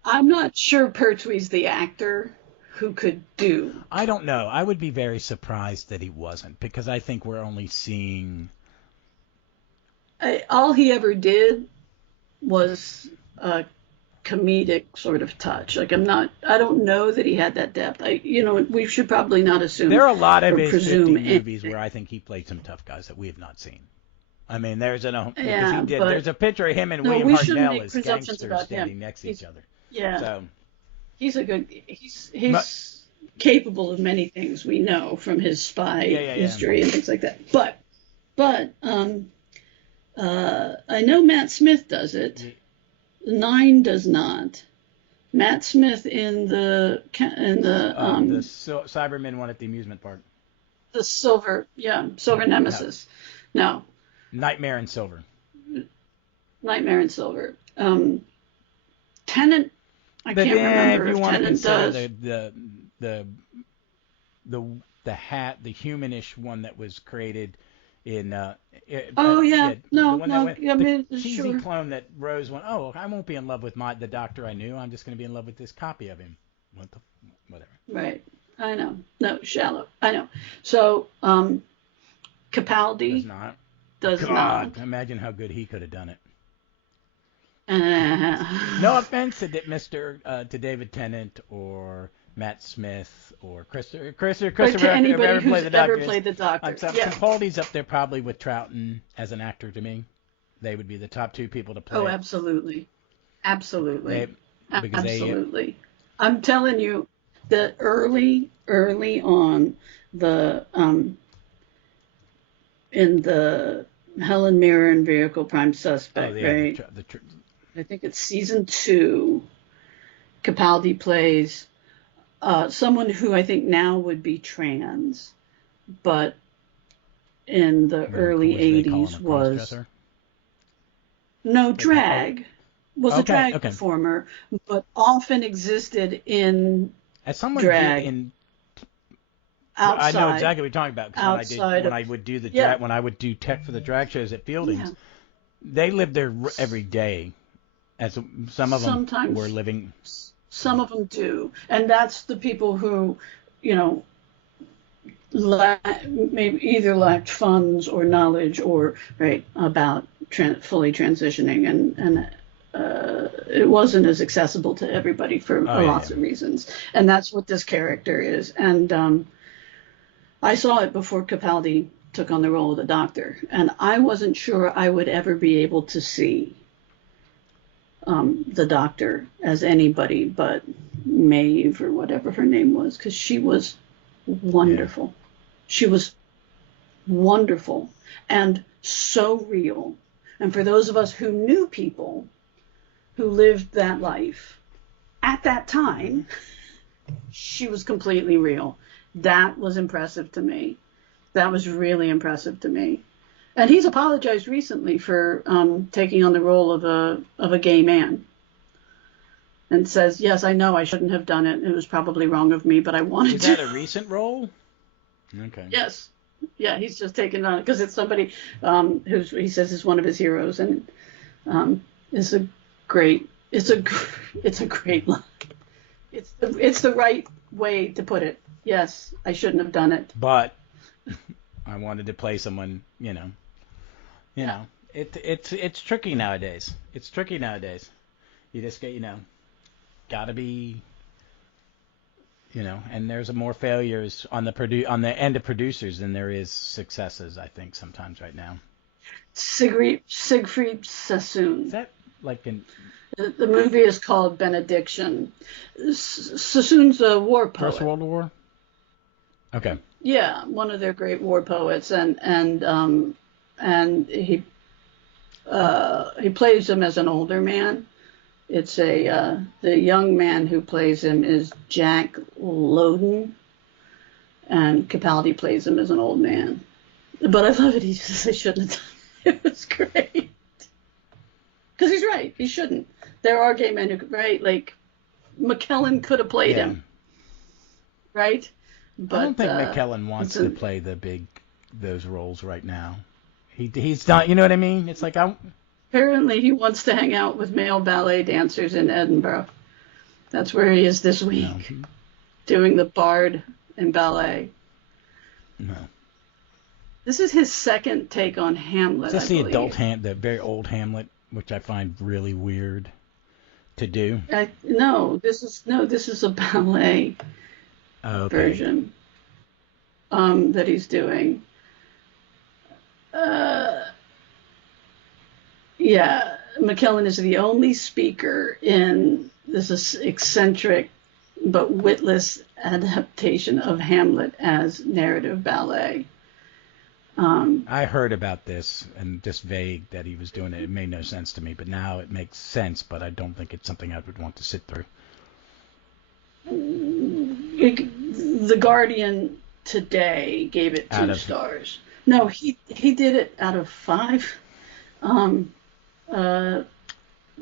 I'm not sure Pertwee's the actor who could do. I don't know. I would be very surprised that he wasn't, because I think we're only seeing. All he ever did was comedic sort of touch. Like I don't know that he had that depth. We should probably not assume. There are a lot of or his presume 50 movies where I think he played some tough guys that we have not seen. I mean, there's there's a picture of him and William we shouldn't Hartnell make as presumptions gangsters about standing him. next to each other. Yeah. So He's capable of many things, we know, from his spy history and things like that. But I know Matt Smith does it. 9 does not. Matt Smith in the Cybermen one at the amusement park. The Silver Nemesis. No. Nightmare in Silver. Tennant. I can't remember if you if want to Tennant consider does. the humanish one that was created in the cheesy clone that Rose went, oh, I won't be in love with the doctor I knew. I'm just going to be in love with this copy of him. Whatever. Right. I know. No, shallow. I know. So Capaldi does not. Imagine how good he could have done it. No offense to David Tennant or Matt Smith or Christopher anybody who's ever played the Doctor. Capaldi's up there probably with Troughton as an actor to me. They would be the top 2 people to play. Oh, absolutely. I'm telling you that early on in the Helen Mirren Vehicle Prime Suspect, right? I think it's season 2. Capaldi plays someone who I think now would be trans, but in the early 80s was drag. Was a drag performer, but often existed in as someone drag. Did in outside. I know exactly what you're talking about. When I would do the drag, when I would do tech for the drag shows at Fielding's, they lived there every day. As some of them were living. Some of them do, and that's the people who, maybe either lacked funds or knowledge or about fully transitioning, and it wasn't as accessible to everybody for lots of reasons, and that's what this character is. And I saw it before Capaldi took on the role of the Doctor, and I wasn't sure I would ever be able to see the Doctor as anybody but Maeve or whatever her name was, because she was wonderful. Yeah. She was wonderful and so real. And for those of us who knew people who lived that life at that time, she was completely real. That was impressive to me. That was really impressive to me. And he's apologized recently for taking on the role of a gay man, and says, "Yes, I know I shouldn't have done it. It was probably wrong of me, but I wanted to." Is that a recent role? Okay. Yes. Yeah, he's just taken on it because it's somebody who he says is one of his heroes, and it's a great line. It's the right way to put it. Yes, I shouldn't have done it. But I wanted to play someone, it's tricky nowadays. It's tricky nowadays. You just get, gotta be, and there's more failures on the end of producers than there is successes, I think, sometimes right now. Siegfried Sassoon. Is that like in... The movie is called Benediction. Sassoon's a war poet. First World War? Okay. Yeah, one of their great war poets, and he plays him as an older man. It's the young man who plays him is Jack Lowden, and Capaldi plays him as an old man. But I love it. He says I shouldn't have done it. It was great. Because he's right. He shouldn't. There are gay men who, like McKellen could have played him. Right? But I don't think McKellen wants to play those roles right now. He's not, you know what I mean? It's like apparently he wants to hang out with male ballet dancers in Edinburgh. That's where he is this week, doing the Bard and ballet. No. This is his second take on Hamlet. Is this the very old Hamlet, which I find really weird? to do? This is a ballet version that he's doing. McKellen is the only speaker in this eccentric but witless adaptation of Hamlet as narrative ballet. I heard about this and just vague that he was doing it. It made no sense to me, but now it makes sense, but I don't think it's something I would want to sit through. The Guardian today gave it 2 stars. No, he did it out of 5.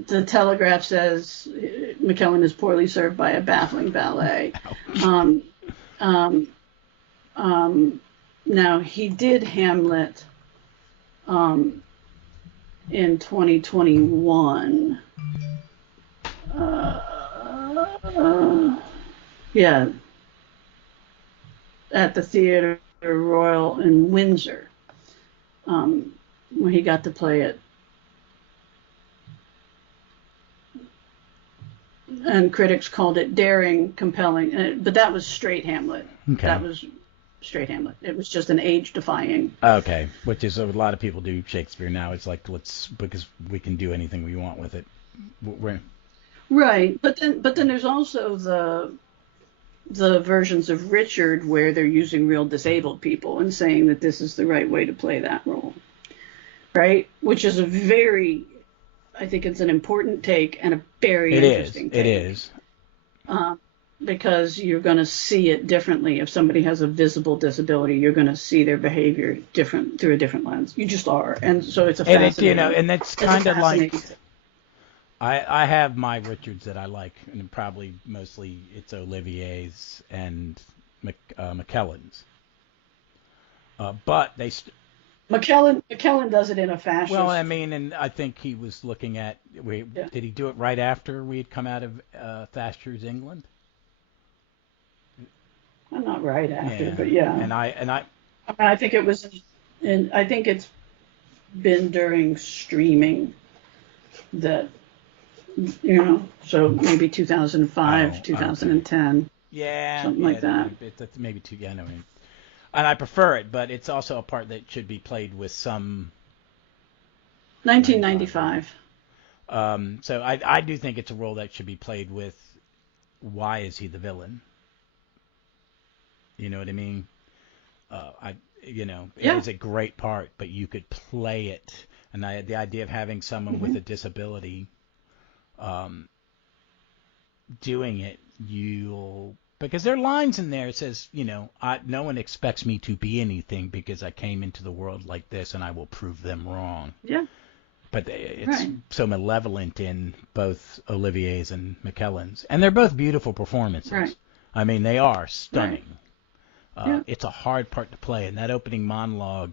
The Telegraph says McKellen is poorly served by a baffling ballet. Now, he did Hamlet in 2021. At the Theatre Royal in Windsor, where he got to play it. And critics called it daring, compelling, but that was straight Hamlet. Okay. That was straight Hamlet. It was just an age-defying. Okay, which is a lot of people do Shakespeare now. It's like because we can do anything we want with it. Right, but then there's also the versions of Richard where they're using real disabled people and saying that this is the right way to play that role, right? Which is I think it's an important take and a very interesting take. It is. Because you're going to see it differently. If somebody has a visible disability, you're going to see their behavior different through a different lens. You just are, and so it's a fascinating. And that's kind of like. I have my Richards that I like, and probably mostly it's Olivier's and McKellen's. But they. McKellen does it in a fascist. Well, I mean, and I think he was looking at. Did he do it right after we had come out of Thatcher's England? Well, not right after, but yeah. And I think it was, and I think it's been during streaming that, so maybe 2005, 2010. Okay. Yeah. Something like that. Maybe two. Yeah, no. And I prefer it, but it's also a part that should be played with some. 1995. So I do think it's a role that should be played with. Why is he the villain? You know what I mean? It is a great part, but you could play it, and the idea of having someone with a disability, doing it, because there are lines in there. It says, no one expects me to be anything because I came into the world like this, and I will prove them wrong. Yeah. But it's so malevolent in both Olivier's and McKellen's, and they're both beautiful performances. Right. I mean, they are stunning. Right. It's a hard part to play, and that opening monologue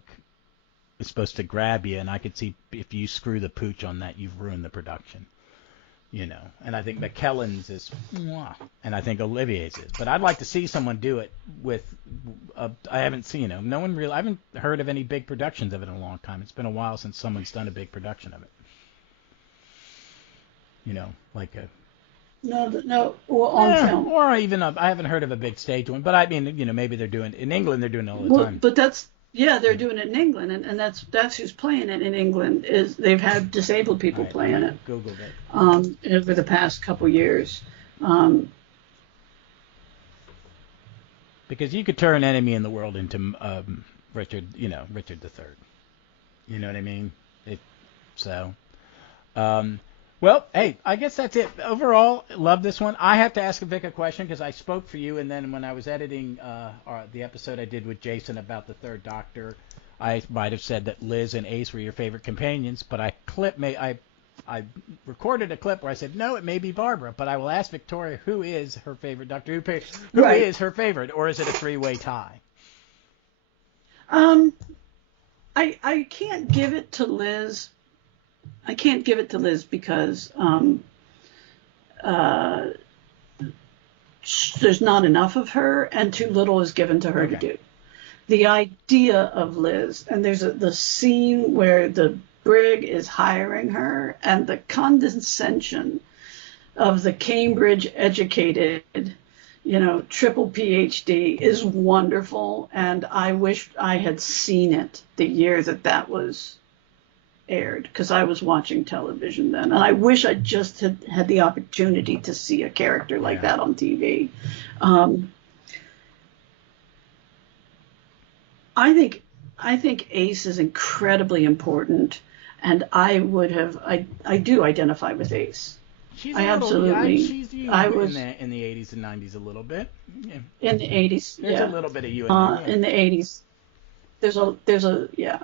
is supposed to grab you, and I could see if you screw the pooch on that, you've ruined the production. And I think McKellen's is, and I think Olivier's is. But I'd like to see someone do it with, I haven't seen it. I haven't heard of any big productions of it in a long time. It's been a while since someone's done a big production of it. Like a... No, or on film. Or even, I haven't heard of a big stage one. But I mean, maybe they're doing, in England, they're doing it all the time. But they're doing it in England, and that's who's playing it in England. Is they've had disabled people playing it. Googled it. Over the past couple years. Because you could turn Enemy in the World into Richard III. You know what I mean? Well, hey, I guess that's it. Overall, love this one. I have to ask Vic a question because I spoke for you, and then when I was editing the episode I did with Jason about the Third Doctor, I might have said that Liz and Ace were your favorite companions, but I recorded a clip where I said, no, it may be Barbara, but I will ask Victoria who is her favorite Doctor Who is her favorite, or is it a three-way tie? I can't give it to Liz. I can't give it to Liz because there's not enough of her and too little is given to her to do. The idea of Liz, and there's the scene where the brig is hiring her, and the condescension of the Cambridge educated, triple PhD is wonderful, and I wish I had seen it the year that was aired, because I was watching television then, and I wish I just had the opportunity to see a character like that on TV. I think Ace is incredibly important, and I do identify with Ace. She's I absolutely. She's you I was in the 80s and 90s a little bit. Yeah. in the 80s. There's a little bit of you in there. Yeah. In the 80s, there's a yeah.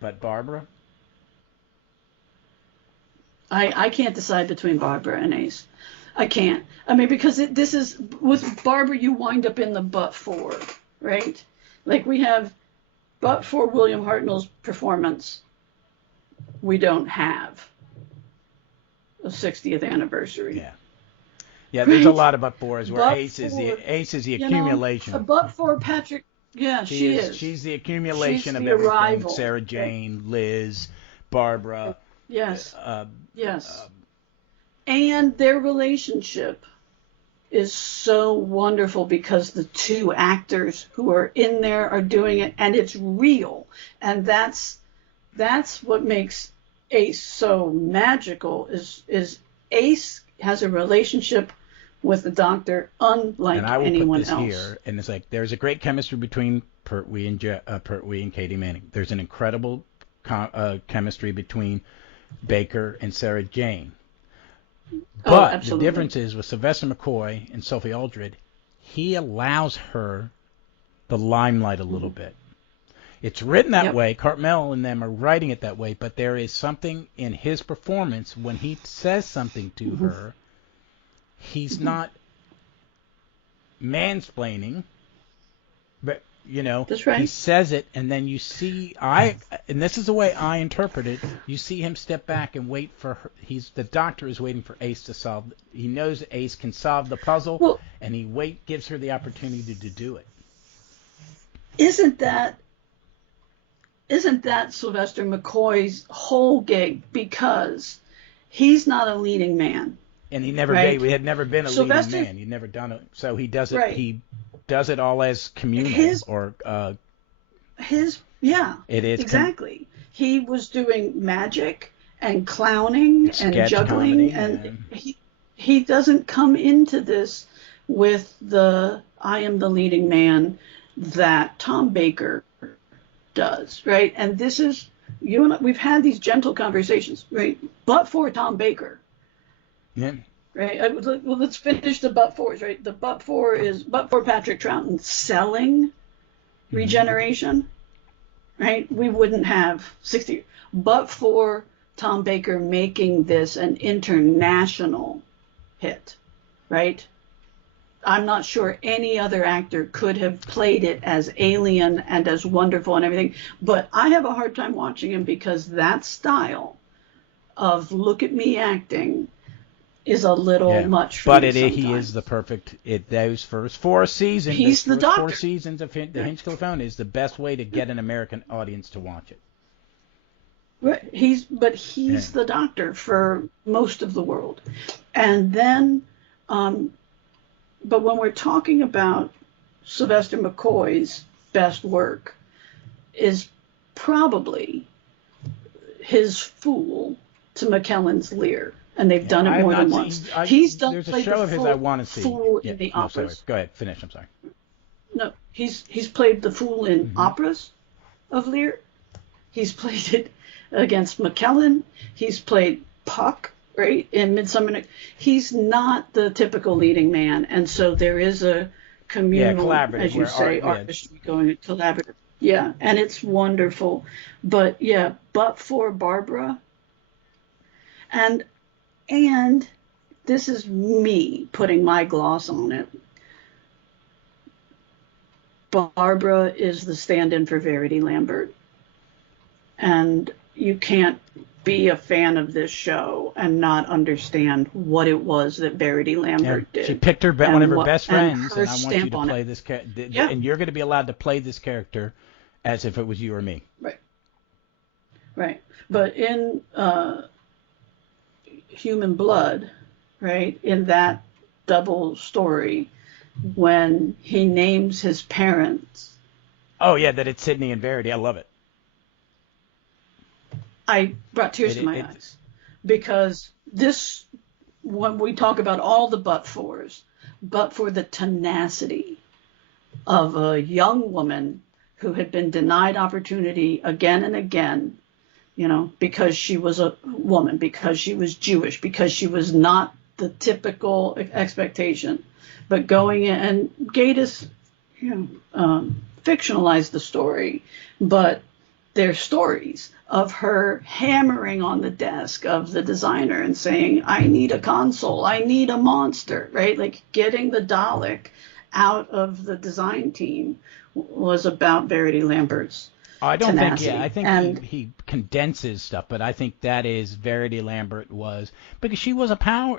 But Barbara? I can't decide between Barbara and Ace. I can't. I mean, because this is, with Barbara, you wind up in the but for, right? Like, we have, but for William Hartnell's performance, we don't have a 60th anniversary. Yeah. Yeah, there's a lot of but fors where But Ace is for, the accumulation. But for Patrick, she is. She's the accumulation of the everything. arrival. Sarah Jane, Liz, Barbara. Yes. Yes. Um, And their relationship is so wonderful because the two actors who are in there are doing it, and it's real. And that's what makes Ace so magical, is Ace has a relationship with the Doctor unlike and I will anyone put this else. here, and it's like there's a great chemistry between Pertwee and Katie Manning. There's an incredible chemistry between Baker and Sarah Jane. But the difference is with Sylvester McCoy and Sophie Aldred, he allows her the limelight a little bit. It's written that way. Cartmel and them are writing it that way, but there is something in his performance when he says something to her. He's not mansplaining, but That's right. he says it, and then you see and this is the way I interpret it. You see him step back and wait for her. The Doctor is waiting for Ace to solve. He knows that Ace can solve the puzzle, and he gives her the opportunity to do it. Isn't that Sylvester McCoy's whole gig? Because he's not a leading man. And he never right? had never been a leading man. He'd never done it. So he does it. Right. He does it all as communal It is exactly. He was doing magic and clowning and juggling, comedy, and he doesn't come into this with the I am the leading man that Tom Baker does, right? And this is we've had these gentle conversations, right? But for Tom Baker. Yeah. Right. Well, let's finish the but fors, right? The but for Patrick Troughton selling regeneration, right? We wouldn't have 60. But for Tom Baker making this an international hit, right? I'm not sure any other actor could have played it as alien and as wonderful and everything. But I have a hard time watching him because that style of look at me acting is a little much for me sometimes. He is the perfect. Those first 4 seasons. He's the Doctor. 4 seasons of the Hinchcliffe Phone is the best way to get an American audience to watch it. Right. He's the Doctor for most of the world, and then, but when we're talking about Sylvester McCoy's best work, is probably his Fool to McKellen's Lear. And they've done it more than once. He's done. There's a show of his I want to see. Fool in the operas. Sorry. Go ahead, finish. I'm sorry. No, he's played the Fool in operas of Lear. He's played it against McKellen. He's played Puck, right, in Midsummer. He's not the typical leading man, and so there is a communal, as you say, artistry going collaborative. Yeah, and it's wonderful. But for Barbara, and this is me putting my gloss on it. Barbara is the stand-in for Verity Lambert. And you can't be a fan of this show and not understand what it was that Verity Lambert did. She picked one of her best friends, and I want you to play this character. Yeah. And you're going to be allowed to play this character as if it was you or me. Right. Right. But in Human Blood, right, in that double story, when he names his parents. Oh, yeah, that it's Sydney and Verity. I love it. I brought tears to my eyes. Because this, when we talk about all the but-fors, but for the tenacity of a young woman who had been denied opportunity again and again, you know, because she was a woman, because she was Jewish, because she was not the typical expectation. But going in, and Gatiss, fictionalized the story, but they're stories of her hammering on the desk of the designer and saying, I need a console, I need a monster, right? Like getting the Dalek out of the design team was about Verity Lambert's tenacity. I think he condenses stuff, but I think that is Verity Lambert was, because she was a power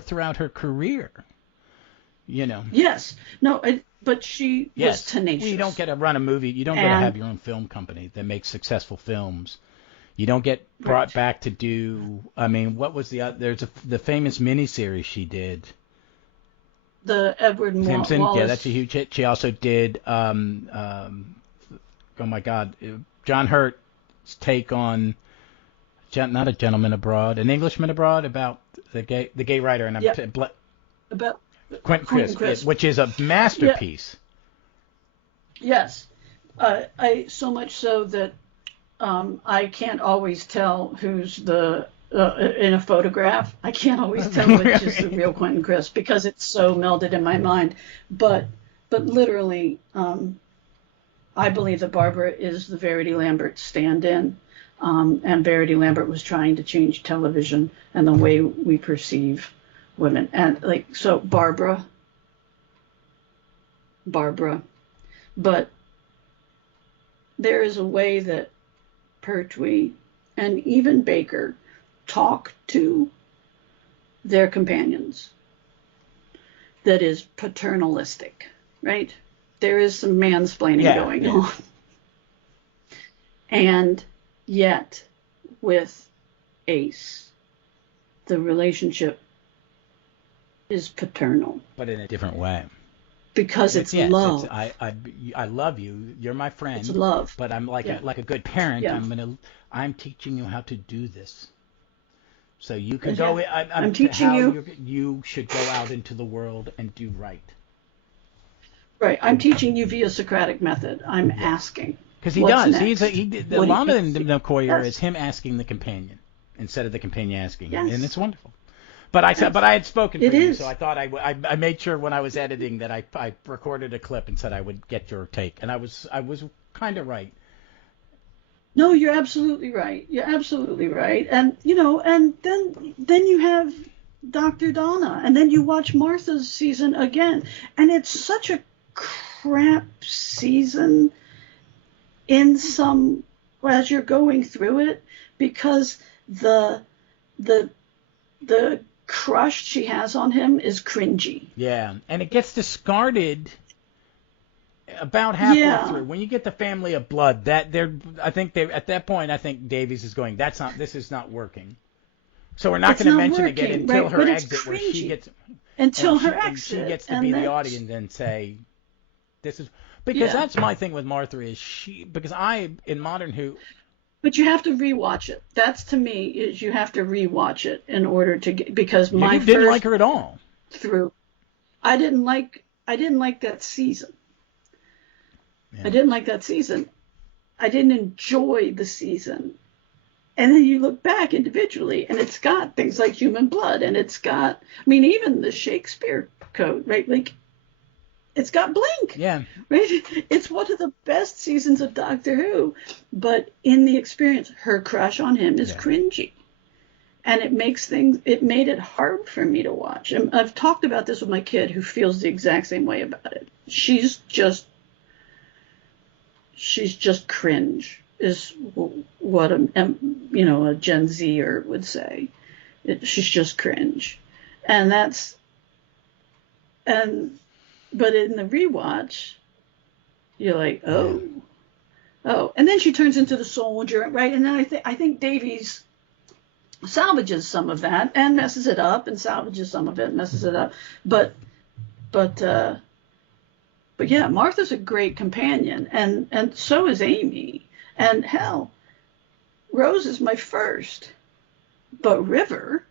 throughout her career, you know. Yes. No, but she was tenacious. Well, you don't get to run a movie. You don't get to have your own film company that makes successful films. You don't get brought back to do. I mean, what was the famous miniseries she did? The Edward Simpson. Wallace. Yeah, that's a huge hit. She also did. Oh my God, John Hurt's take on not A Gentleman Abroad, An Englishman Abroad, about the gay writer, and about Quentin Crisp, which is a masterpiece. Yes, I so much so that I can't always tell who's the in a photograph. I can't always tell which is the real Quentin Crisp because it's so melded in my mind. But literally, I believe that Barbara is the Verity Lambert stand-in, and Verity Lambert was trying to change television and the way we perceive women. And like, so Barbara, but there is a way that Pertwee and even Baker talk to their companions that is paternalistic, right? There is some mansplaining going on. And yet, with Ace, the relationship is paternal. But in a different way. Because it's love. I love you. You're my friend. It's love. But I'm like a good parent. I'm teaching you how to do this. So you can go. I'm teaching you. You should go out into the world and do right. Right. I'm teaching you via Socratic method. I'm asking. Because he does. Next? A lot of the Nokoyer is him asking the companion instead of the companion asking him, and it's wonderful. But I had spoken for you, so I thought I made sure when I was editing that I recorded a clip and said I would get your take, and I was kind of right. No, you're absolutely right. You're absolutely right. And and then you have Dr. Donna, and then you watch Martha's season again, and it's such a crap season as you're going through it, because the crush she has on him is cringy. Yeah, and it gets discarded about halfway through. When you get the family of blood, at that point I think Davies is going, this is not working. So we're not going to mention again until her exit, where she gets she gets to be the audience and say, this is, because that's my thing with Martha is because in Modern Who. But you have to rewatch it. That's, to me, is you have to rewatch it in order to get, because you didn't like her at all. I didn't like that season. Yeah. I didn't like that season. I didn't enjoy the season. And then you look back individually, and it's got things like Human Blood, and it's got, even the Shakespeare Code, right? Like, it's got Blink. Yeah. Right? It's one of the best seasons of Doctor Who. But in the experience, her crush on him is cringy. And it made it hard for me to watch. And I've talked about this with my kid, who feels the exact same way about it. She's just cringe, is what a Gen Zer would say. She's just cringe. But in the rewatch, you're like, oh, Oh, and then she turns into the soldier, right? And then I think Davies salvages some of that and messes it up, and salvages some of it, and messes it up. But yeah, Martha's a great companion, and so is Amy. And hell, Rose is my first, but River,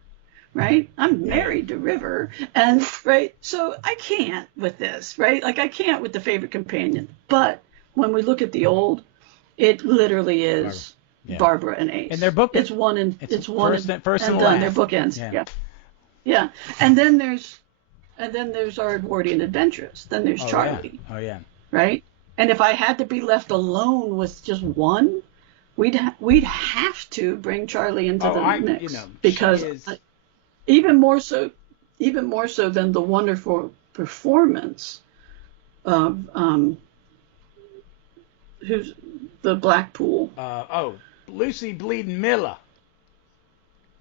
right? I'm married to River, and right, so I can't with this, right? Like I can't with the favorite companion. But when we look at the old, it literally is Barbara and Ace. And their book, it's one and first and done. last. Their bookends, yeah. And then there's our Edwardian adventuress. Then there's Charlie. Yeah. Oh yeah. Right. And if I had to be left alone with just one, we'd have to bring Charlie into the mix, because even more so than the wonderful performance of who's the Blackpool. Lucy Bleeding Miller.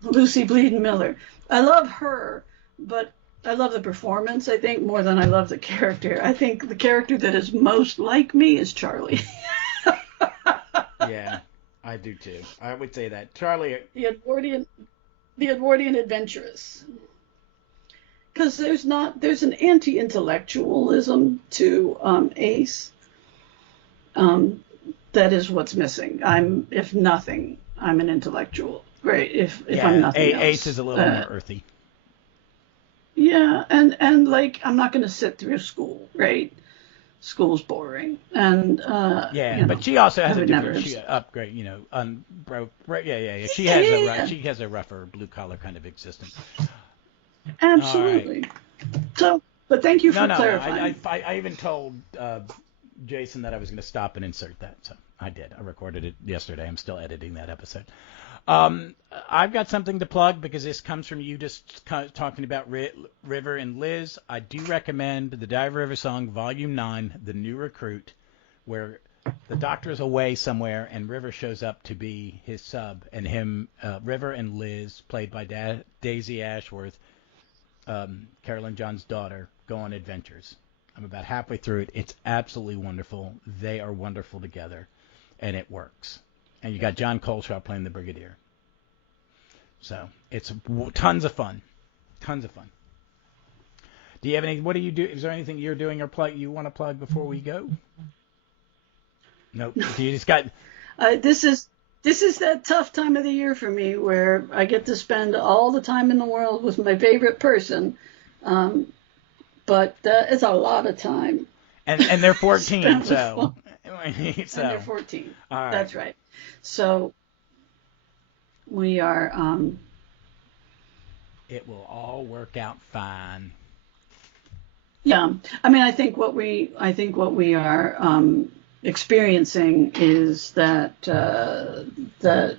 Lucy Bleeding Miller. I love her, but I love the performance, I think, more than I love the character. I think the character that is most like me is Charlie. Yeah, I do too. I would say that. Charlie. The Edwardian adventuress. Because there's an anti-intellectualism to Ace. That is what's missing. If nothing, I'm an intellectual. Right. If I'm nothing else. Ace is a little more earthy. Yeah, and like I'm not going to sit through school, right? School's boring, and but she also has a different upgrade, She has a rougher blue collar kind of existence. Absolutely. Right. So, but thank you for clarifying. I even told Jason that I was going to stop and insert that, so I did. I recorded it yesterday. I'm still editing that episode. I've got something to plug because this comes from you just talking about River and Liz. I do recommend the Dive River Song Volume 9, The New Recruit, where the doctor's away somewhere and River shows up to be his sub, and River and Liz, played by Daisy Ashworth, Carolyn John's daughter, go on adventures. I'm about halfway through it. It's absolutely wonderful. They are wonderful together, and it works. And you got John Coleshaw playing the Brigadier. So it's tons of fun. Tons of fun. Do you have any? What do you do? Is there anything you're doing or you want to plug before we go? Nope. Do you just got? This is that tough time of the year for me where I get to spend all the time in the world with my favorite person, but it's a lot of time. And they're 14, so. And they're 14. All right. That's right. So we are. It will all work out fine. Yeah, I mean, I think what we are experiencing is that the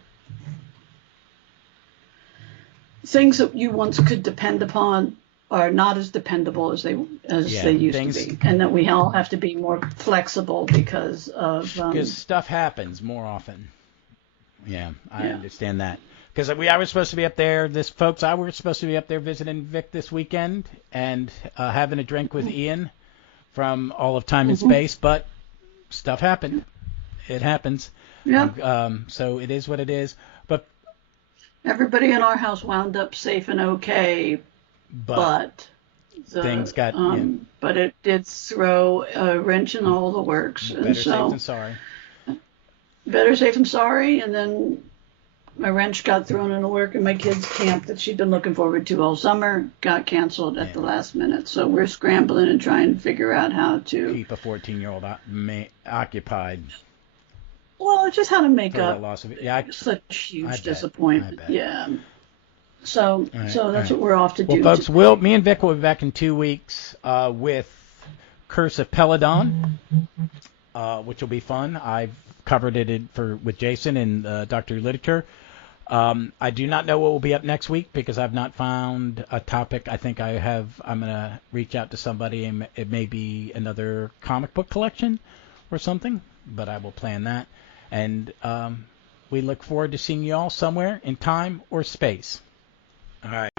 things that you once could depend upon are not as dependable as they used to be, and that we all have to be more flexible because stuff happens more often. Yeah, I understand that. Because I was supposed to be up there, I was supposed to be up there visiting Vic this weekend and having a drink with Ian from All of Time and Space, but stuff happened. It happens. Yeah. So it is what it is. But everybody in our house wound up safe and okay. But things got. But it did throw a wrench in all the works. Better safe than sorry. Better safe than sorry, and then my wrench got thrown in the work, and my kids' camp that she'd been looking forward to all summer got canceled at the last minute. So we're scrambling and trying to figure out how to keep a 14-year-old occupied. Well, just how to make up such huge disappointment. Yeah. So that's what we're off to do. Well, folks, me and Vic will be back in 2 weeks with Curse of Peladon, which will be fun. I've covered it with Jason in Doctor Who Literature. I do not know what will be up next week because I've not found a topic. I think I'm going to reach out to somebody, and it may be another comic book collection or something, but I will plan that. And we look forward to seeing you all somewhere in time or space. All right.